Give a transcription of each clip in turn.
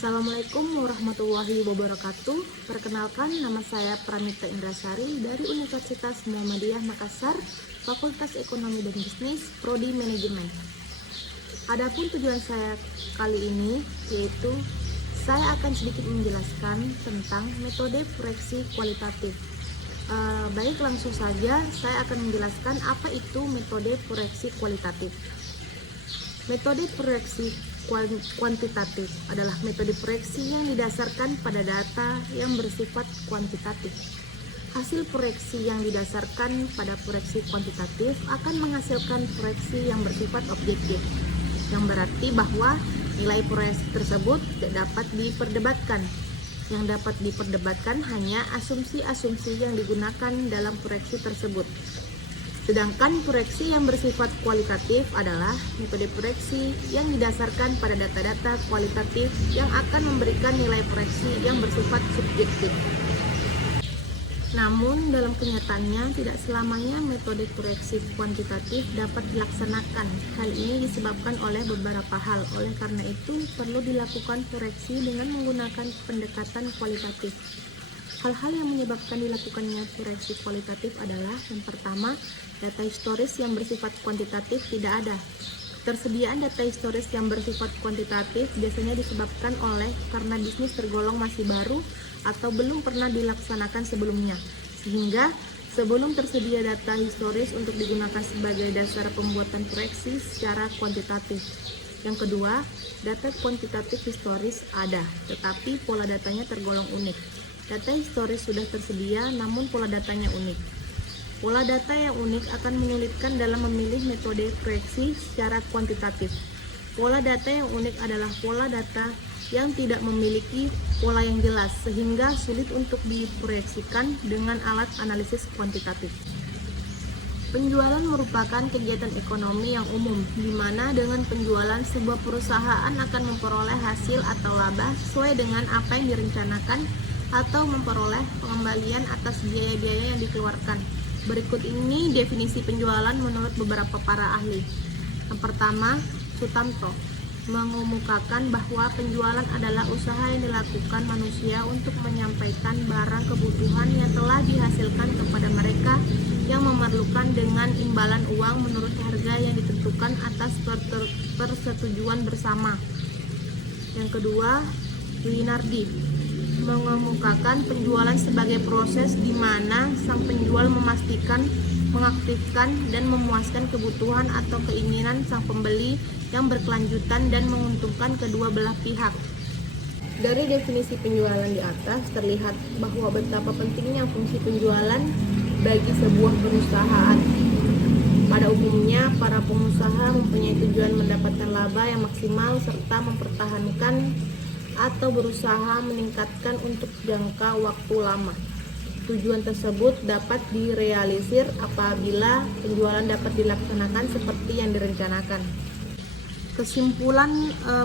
Assalamualaikum warahmatullahi wabarakatuh. Perkenalkan, nama saya Pramita Indrasari dari Universitas Muhammadiyah Makassar, Fakultas Ekonomi dan Bisnis, Prodi Manajemen. Adapun tujuan saya kali ini yaitu saya akan sedikit menjelaskan tentang metode proyeksi kualitatif. Baik, langsung saja saya akan menjelaskan apa itu metode proyeksi kualitatif. Metode proyeksi kuantitatif adalah metode proyeksi yang didasarkan pada data yang bersifat kuantitatif. Hasil proyeksi yang didasarkan pada proyeksi kuantitatif akan menghasilkan proyeksi yang bersifat objektif, yang berarti bahwa nilai proyeksi tersebut tidak dapat diperdebatkan. Yang dapat diperdebatkan hanya asumsi-asumsi yang digunakan dalam proyeksi tersebut. Sedangkan proyeksi yang bersifat kualitatif adalah metode proyeksi yang didasarkan pada data-data kualitatif yang akan memberikan nilai proyeksi yang bersifat subjektif. Namun dalam kenyataannya tidak selamanya metode proyeksi kuantitatif dapat dilaksanakan. Hal ini disebabkan oleh beberapa hal. Oleh karena itu perlu dilakukan proyeksi dengan menggunakan pendekatan kualitatif. Hal-hal yang menyebabkan dilakukannya proyeksi kualitatif adalah yang pertama, data historis yang bersifat kuantitatif tidak ada. Ketersediaan data historis yang bersifat kuantitatif biasanya disebabkan oleh karena bisnis tergolong masih baru atau belum pernah dilaksanakan sebelumnya, sehingga sebelum tersedia data historis untuk digunakan sebagai dasar pembuatan proyeksi secara kuantitatif. Yang kedua, data kuantitatif historis ada, tetapi pola datanya tergolong unik. Data historis sudah tersedia, namun pola datanya unik. Pola data yang unik akan menyulitkan dalam memilih metode proyeksi secara kuantitatif. Pola data yang unik adalah pola data yang tidak memiliki pola yang jelas, sehingga sulit untuk diproyeksikan dengan alat analisis kuantitatif. Penjualan merupakan kegiatan ekonomi yang umum, di mana dengan penjualan sebuah perusahaan akan memperoleh hasil atau laba sesuai dengan apa yang direncanakan atau memperoleh pengembalian atas biaya-biaya yang dikeluarkan. Berikut ini definisi penjualan menurut beberapa para ahli. Yang pertama, Sutanto mengemukakan bahwa penjualan adalah usaha yang dilakukan manusia untuk menyampaikan barang kebutuhan yang telah dihasilkan kepada mereka yang memerlukan dengan imbalan uang menurut harga yang ditentukan atas persetujuan bersama. Yang kedua, Winardi mengemukakan penjualan sebagai proses di mana sang penjual memastikan, mengaktifkan, dan memuaskan kebutuhan atau keinginan sang pembeli yang berkelanjutan dan menguntungkan kedua belah pihak. Dari definisi penjualan di atas terlihat bahwa betapa pentingnya fungsi penjualan bagi sebuah perusahaan. Pada umumnya, para pengusaha mempunyai tujuan mendapatkan laba yang maksimal serta mempertahankan atau berusaha meningkatkan untuk jangka waktu lama. Tujuan tersebut dapat direalisir apabila penjualan dapat dilaksanakan seperti yang direncanakan. Kesimpulan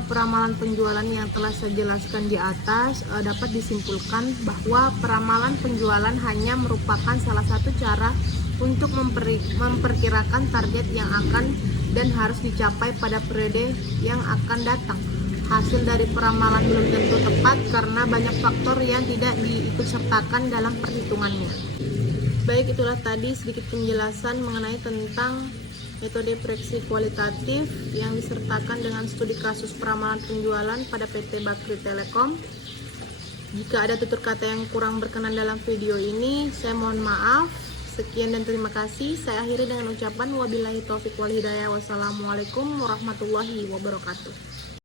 peramalan penjualan yang telah saya jelaskan di atas dapat disimpulkan bahwa peramalan penjualan hanya merupakan salah satu cara untuk memperkirakan target yang akan dan harus dicapai pada periode yang akan datang. Hasil dari peramalan belum tentu tepat karena banyak faktor yang tidak diikutsertakan dalam perhitungannya. Baik, itulah tadi sedikit penjelasan mengenai tentang metode proyeksi kualitatif yang disertakan dengan studi kasus peramalan penjualan pada PT Bakri Telekom. Jika ada tutur kata yang kurang berkenan dalam video ini, saya mohon maaf. Sekian dan terima kasih. Saya akhiri dengan ucapan wabillahi taufiq wal hidayah. Wassalamualaikum warahmatullahi wabarakatuh.